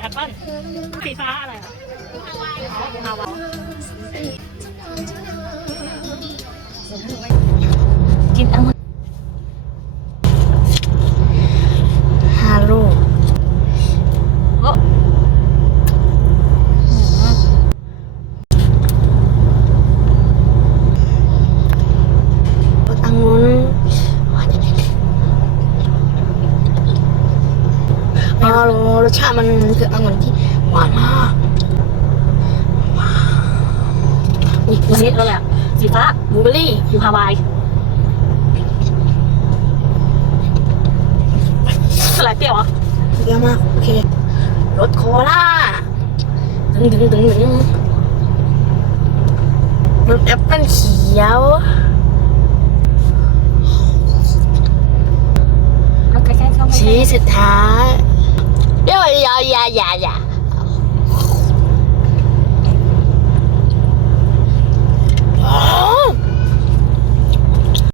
แอปเปิ้ลสีฟ้าอะไรอะฮาวาย อ๋อรสชาติมันคือองุ่นที่หวานมากอุ้ยวันนี้เราแหละสีฟ้าบลูเบอร์รี่อยู่ฮาวายอะไรเปรี้ยวเหรอเยอะมาก โอเครสโคลาดึงดึงดึงดึงรสแอปเปิ้ลเขียวเอาใกล้ๆเข้าไปชีสสุดท้าย เดี๋ยวยายายายา